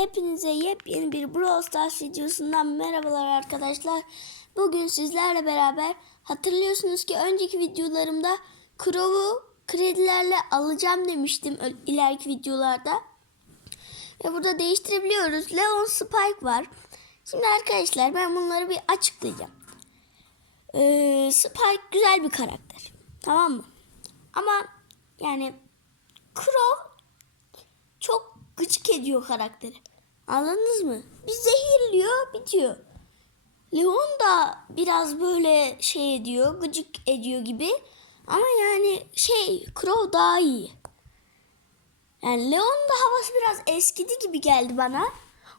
Hepinize yepyeni bir Brawl Stars videosundan merhabalar arkadaşlar. Bugün sizlerle beraber hatırlıyorsunuz ki önceki videolarımda Crow'u kredilerle alacağım demiştim ileriki videolarda. Ve burada değiştirebiliyoruz. Leon Spike var. Şimdi arkadaşlar ben bunları bir açıklayacağım. Ee, Spike güzel bir karakter. Tamam mı? Ama yani Crow çok gıcık ediyor karakteri. Anladınız mı? Bir zehirliyor bitiyor. Leon da biraz böyle şey ediyor, gıcık ediyor gibi. Ama yani şey Crow daha iyi. Yani Leon da havası biraz eskidi gibi geldi bana.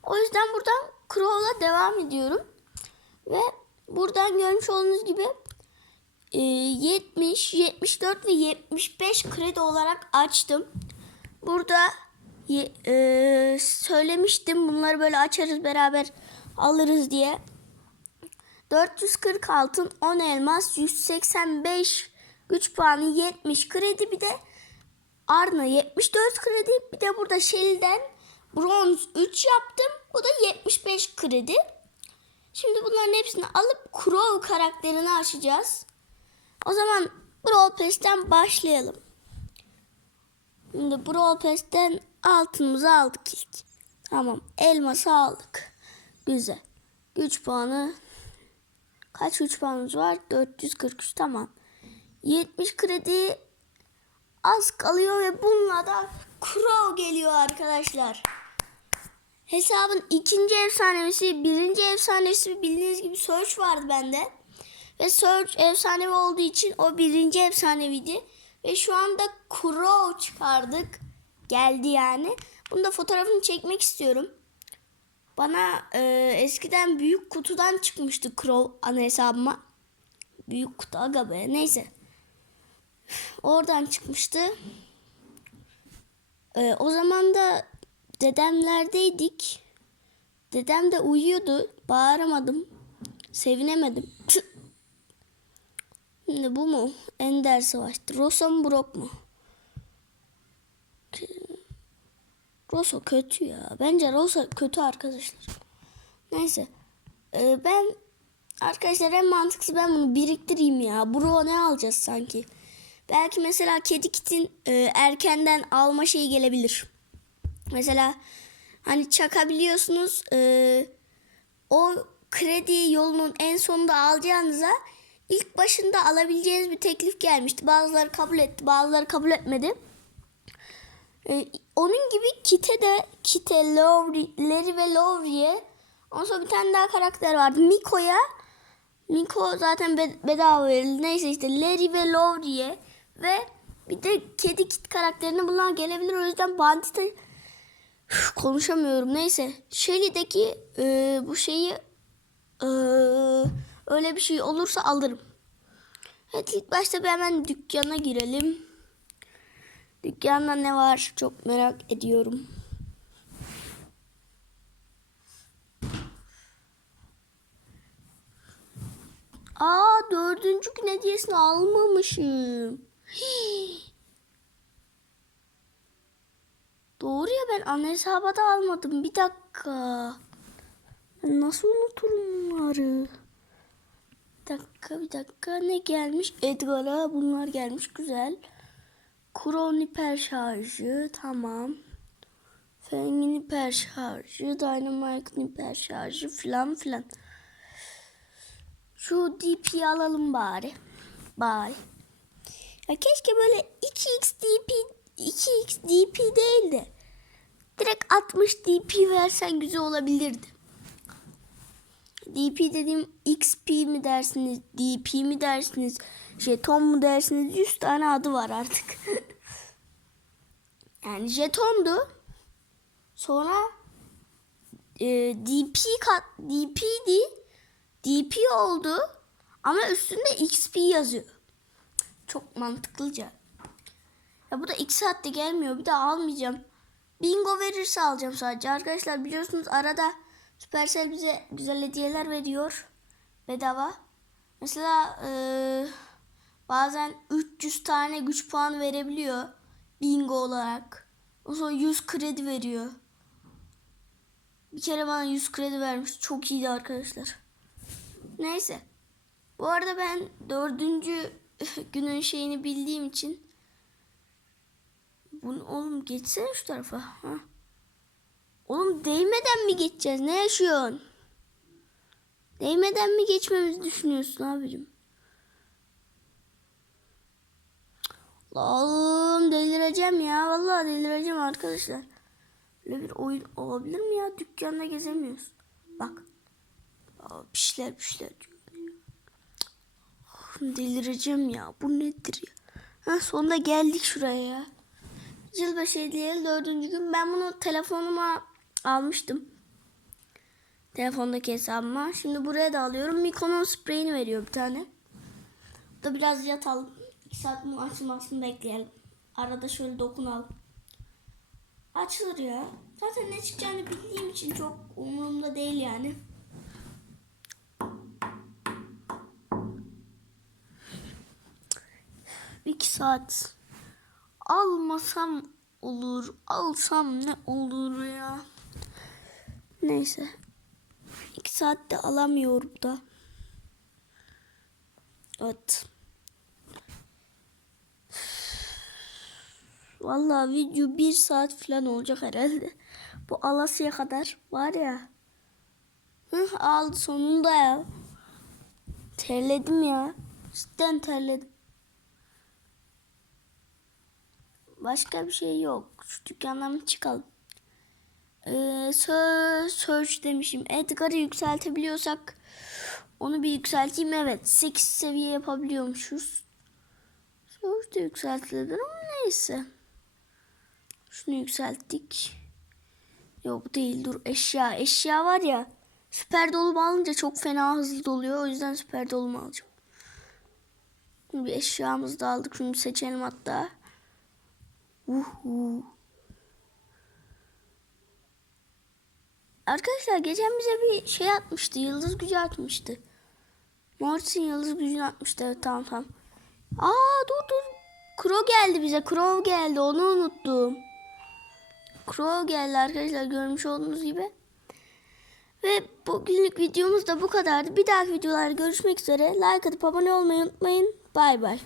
O yüzden buradan Crow'la devam ediyorum. Ve buradan görmüş olduğunuz gibi e, 70, 74 ve 75 kredi olarak açtım. Burada e, söylemiştim bunları böyle açarız beraber alırız diye. 440 altın, 10 elmas, 185 güç puanı, 70 kredi bir de Arna 74 kredi. Bir de burada Shell'den bronz 3 yaptım. Bu da 75 kredi. Şimdi bunların hepsini alıp Crow karakterini açacağız. O zaman Brawl Pass'ten başlayalım. Şimdi Brawl altınımızı aldık ilk. Tamam. Elması aldık. Güzel. Güç puanı kaç güç puanımız var? 443 tamam. 70 kredi az kalıyor ve bununla da Crow geliyor arkadaşlar. Hesabın ikinci efsanesi, birinci efsanesi bildiğiniz gibi Search vardı bende. Ve Search efsanevi olduğu için o birinci efsaneviydi. Ve şu anda Crow çıkardık. Geldi yani. Bunu da fotoğrafını çekmek istiyorum. Bana e, eskiden büyük kutudan çıkmıştı Crow ana hesabıma. Büyük kutu aga be neyse. Oradan çıkmıştı. E, o zaman da dedemlerdeydik. Dedem de uyuyordu. Bağıramadım. Sevinemedim. Şimdi bu mu? Ender Savaş'tı. Rosa mı Brock mu? Rosa kötü ya. Bence Rosa kötü arkadaşlar. Neyse. Ee, ben arkadaşlar en mantıklısı ben bunu biriktireyim ya. Bro ne alacağız sanki? Belki mesela kedi kitin e, erkenden alma şeyi gelebilir. Mesela hani çakabiliyorsunuz. E, o kredi yolunun en sonunda alacağınıza ilk başında alabileceğiniz bir teklif gelmişti. Bazıları kabul etti, bazıları kabul etmedi. Ee, onun gibi Kite de Kite, Lowry, Larry ve Lowry'e ondan sonra bir tane daha karakter vardı. Miko'ya Miko zaten be- bedava verildi. Neyse işte Larry ve Lowry'e ve bir de kedi kit karakterine bunlar gelebilir. O yüzden Bandit'e konuşamıyorum. Neyse. Shelly'deki e, bu şeyi e, öyle bir şey olursa alırım. Evet ilk başta bir hemen dükkana girelim. Dükkanda ne var çok merak ediyorum. Aa dördüncü gün hediyesini almamışım. Doğru ya ben ana hesaba da almadım. Bir dakika. Ben nasıl unuturum bunları? Dakika bir dakika ne gelmiş? Edgar'a bunlar gelmiş güzel. Kron hiper şarjı tamam. Feng'in hiper şarjı, Dynamite'ın hiper şarjı filan filan. Şu DP'yi alalım bari. Bari. Ya keşke böyle 2x DP 2x DP değil de direkt 60 DP versen güzel olabilirdi. DP dediğim XP mi dersiniz, DP mi dersiniz, jeton mu dersiniz 100 tane adı var artık. yani jetondu. Sonra e, DP kat DP'di. DP oldu ama üstünde XP yazıyor. Çok mantıklıca. Ya bu da 2 saatte gelmiyor. Bir daha almayacağım. Bingo verirse alacağım sadece. Arkadaşlar biliyorsunuz arada Supercell bize güzel hediyeler veriyor. Bedava. Mesela eee, bazen 300 tane güç puanı verebiliyor. Bingo olarak. O sonra 100 kredi veriyor. Bir kere bana 100 kredi vermiş. Çok iyiydi arkadaşlar. Neyse. Bu arada ben dördüncü günün şeyini bildiğim için bunu oğlum geçsene şu tarafa. Ha. Oğlum değmeden mi geçeceğiz? Ne yaşıyorsun? Değmeden mi geçmemizi düşünüyorsun abicim? Allah'ım delireceğim ya. Vallahi delireceğim arkadaşlar. Böyle bir oyun olabilir mi ya? Dükkanda gezemiyoruz. Bak. Aa, pişler pişler Delireceğim ya. Bu nedir ya? Ha, sonunda geldik şuraya ya. Yılbaşı hediyeli dördüncü gün. Ben bunu telefonuma almıştım. Telefondaki hesabıma. Şimdi buraya da alıyorum. Mikon'un spreyini veriyor bir tane. Da biraz yatalım. 2 saat bunun açılmasını bekleyelim. Arada şöyle dokunalım. Açılır ya. Zaten ne çıkacağını bildiğim için çok umurumda değil yani. İki saat. Almasam olur. Alsam ne olur ya. Neyse. İki saatte alamıyorum da. Evet. Vallahi video bir saat falan olacak herhalde. Bu Alasya kadar var ya. Hı, aldı sonunda ya. Terledim ya. Cidden terledim. Başka bir şey yok. Şu dükkandan çıkalım? Ee, search, demişim. Edgar'ı yükseltebiliyorsak onu bir yükselteyim. Evet 8 seviye yapabiliyormuşuz. Search de yükseltilir ama neyse. Şunu yükselttik. Yok değil dur eşya. Eşya var ya süper dolum alınca çok fena hızlı doluyor. O yüzden süper dolum alacağım. Bir eşyamızı da aldık. Şunu seçelim hatta. Uhu. Arkadaşlar geçen bize bir şey atmıştı. Yıldız gücü atmıştı. Mortis'in yıldız gücünü atmıştı. Evet tamam tamam. Aa dur dur. Crow geldi bize. Crow geldi. Onu unuttum. Crow geldi arkadaşlar görmüş olduğunuz gibi. Ve bugünlük videomuz da bu kadardı. Bir dahaki videolarda görüşmek üzere. Like atıp abone olmayı unutmayın. Bay bay.